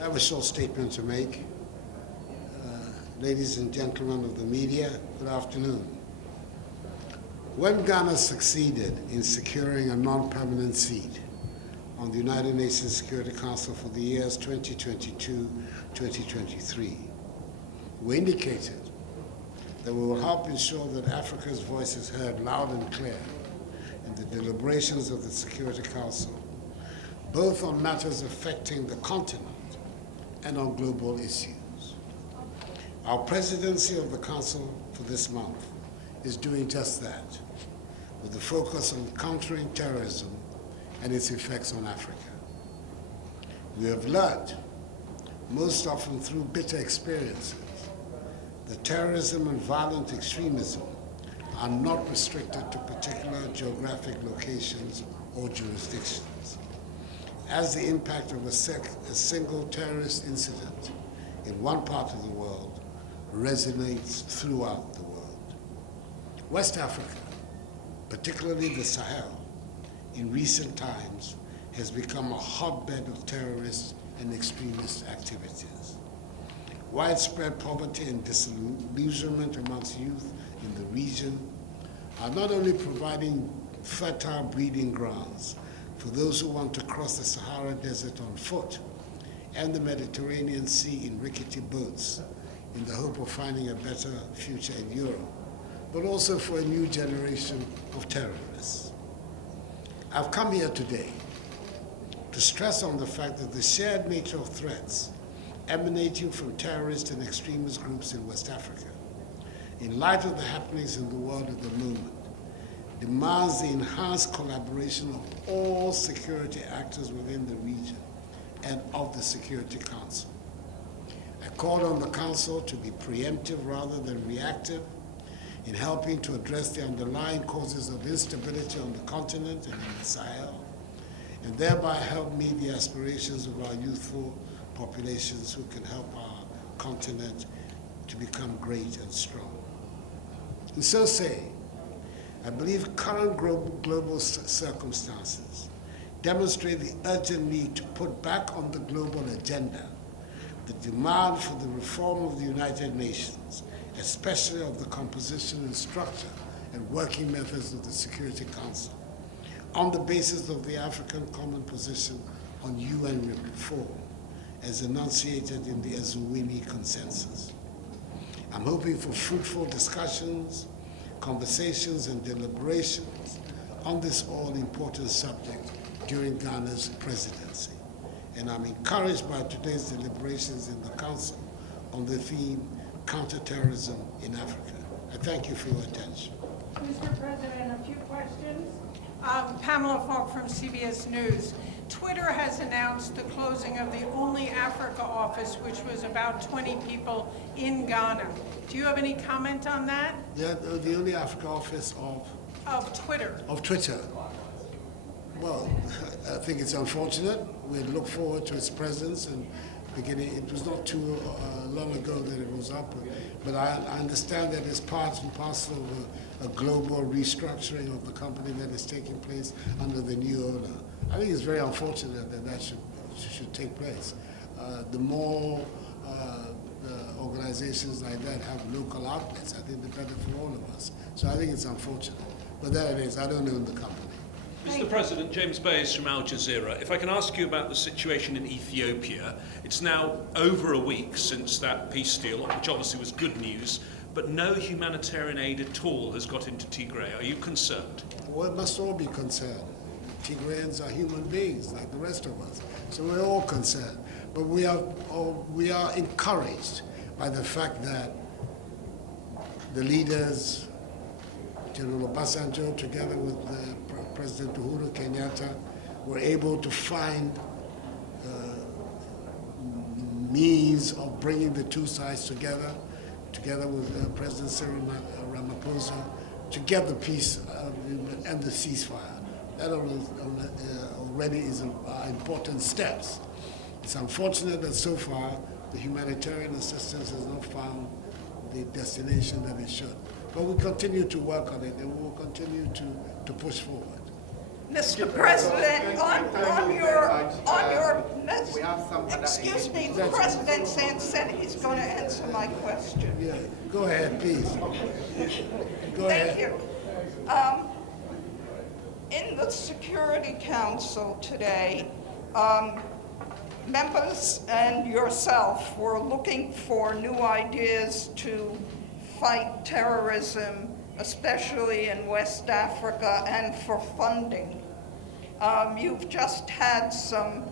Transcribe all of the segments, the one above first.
I have a short statement to make. Ladies and gentlemen of the media, good afternoon. When Ghana succeeded in securing a non-permanent seat on the United Nations Security Council for the years 2022-2023, we indicated that we will help ensure that Africa's voice is heard loud and clear in the deliberations of the Security Council, both on matters affecting the continent and on global issues. Our presidency of the Council for this month is doing just that, with the focus on countering terrorism and its effects on Africa. We have learned, most often through bitter experiences, that terrorism and violent extremism are not restricted to particular geographic locations or jurisdictions, as the impact of a single terrorist incident in one part of the world resonates throughout the world. West Africa, particularly the Sahel, in recent times has become a hotbed of terrorist and extremist activities. Widespread poverty and disillusionment amongst youth in the region are not only providing fertile breeding grounds for those who want to cross the Sahara Desert on foot and the Mediterranean Sea in rickety boats in the hope of finding a better future in Europe, but also for a new generation of terrorists. I've come here today to stress on the fact that the shared nature of threats emanating from terrorist and extremist groups in West Africa, in light of the happenings in the world at the moment, demands the enhanced collaboration of all security actors within the region and of the Security Council. I called on the Council to be preemptive rather than reactive in helping to address the underlying causes of instability on the continent and in the Sahel, and thereby help meet the aspirations of our youthful populations who can help our continent to become great and strong. In so saying, I believe current global circumstances demonstrate the urgent need to put back on the global agenda the demand for the reform of the United Nations, especially of the composition and structure and working methods of the Security Council, on the basis of the African Common Position on UN reform, as enunciated in the Azuwini Consensus. I'm hoping for fruitful discussions, conversations, and deliberations on this all-important subject during Ghana's presidency. And I'm encouraged by today's deliberations in the Council on the theme counterterrorism in Africa. I thank you for your attention. Mr. President, a few questions. Pamela Falk from CBS News. Twitter has announced the closing of the Only Africa office, which was about 20 people in Ghana. Do you have any comment on that? Yeah, the Only Africa office of Twitter. Of Twitter. Well, I think it's unfortunate. We look forward to its presence, and beginning, it was not too long ago that it was up, but I understand that it's part and parcel of a global restructuring of the company that is taking place under the new owner. I think it's very unfortunate that that should take place. The more organizations like that have local outlets, I think the better for all of us. So I think it's unfortunate. But there it is. I don't own the company. Mr. President, James Bayes from Al Jazeera. If I can ask you about the situation in Ethiopia. It's now over a week since that peace deal, which obviously was good news, but no humanitarian aid at all has got into Tigray. Are you concerned? Well, it must all be concerned. Tigrayans are human beings like the rest of us, so we're all concerned. But we are encouraged by the fact that the leaders, General Obasanjo, together with President Uhuru Kenyatta, were able to find means of bringing the two sides together with President Cyril Ramaphosa, to get the peace and the ceasefire. That already is important steps. It's unfortunate that so far the humanitarian assistance has not found the destination that it should. But we continue to work on it, and we will continue to push forward. Mr. President, on your excuse me, President said he's going to answer my question. Yeah, go ahead, please. Go ahead. Thank you. In the Security Council today, members and yourself were looking for new ideas to fight terrorism, especially in West Africa, and for funding. You've just had some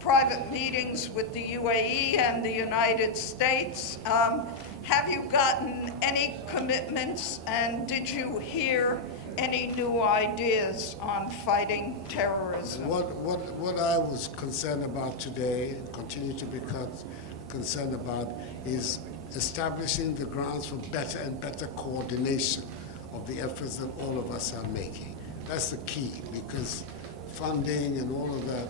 private meetings with the UAE and the United States. Have you gotten any commitments, and did you hear any new ideas on fighting terrorism? What I was concerned about today, and continue to be concerned about, is establishing the grounds for better and better coordination of the efforts that all of us are making. That's the key, because funding and all of that,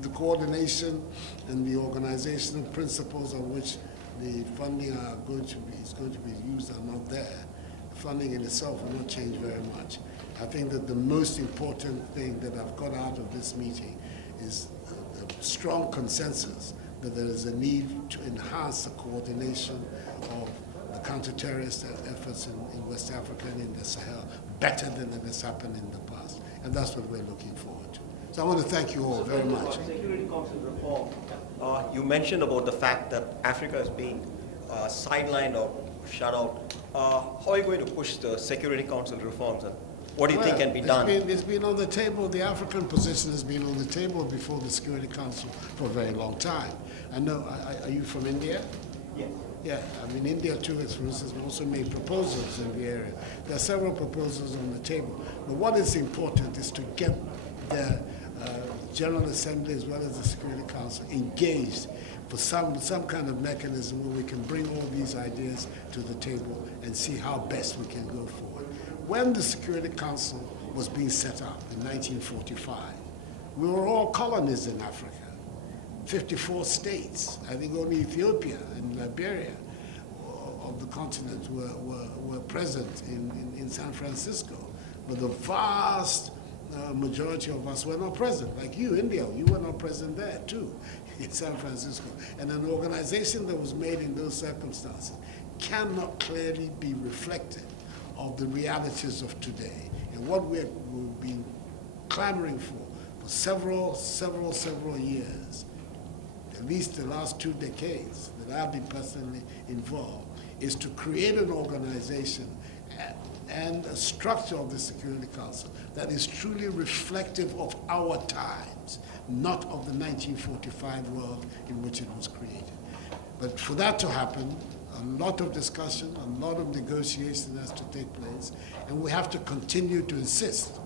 the coordination and the organizational principles on which the funding is going to be used are not there. Funding in itself will not change very much. I think that the most important thing that I've got out of this meeting is a strong consensus that there is a need to enhance the coordination of the counter-terrorist efforts in West Africa and in the Sahel better than it has happened in the past. And that's what we're looking forward to. So I want to thank you all very much. Security Council reform, you mentioned about the fact that Africa is being sidelined or shut out. How are you going to push the Security Council reforms, and what do you think can be done? It's been on the table. The African position has been on the table before the Security Council for a very long time. I know, are you from India? Yes. Yeah, I mean, India too, for instance, also made proposals in the area. There are several proposals on the table. But what is important is to get the General Assembly as well as the Security Council engaged for some kind of mechanism where we can bring all these ideas to the table and see how best we can go forward. When the Security Council was being set up in 1945, we were all colonies in Africa. 54 states. I think only Ethiopia and Liberia of the continent were present in San Francisco. But the vast majority of us were not present. Like you, India, you were not present there too, in San Francisco. And an organization that was made in those circumstances cannot clearly be reflective of the realities of today. And what we've been clamoring for several years, at least the last 2 decades that I've been personally involved, is to create an organization and a structure of the Security Council that is truly reflective of our times, not of the 1945 world in which it was created. But for that to happen, a lot of discussion, a lot of negotiation has to take place, and we have to continue to insist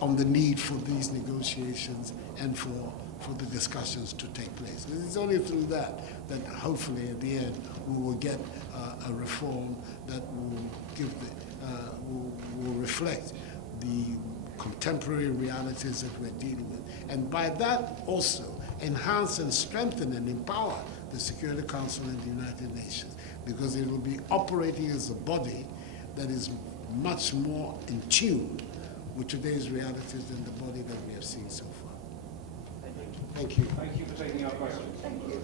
on the need for these negotiations and for the discussions to take place. It's only through that hopefully at the end we will get a reform that will give will reflect the contemporary realities that we're dealing with, and by that also enhance and strengthen and empower the Security Council and the United Nations, because it will be operating as a body that is much more in tune with today's realities than the body that we have seen so far. Thank you. Thank you for taking our questions. Thank you.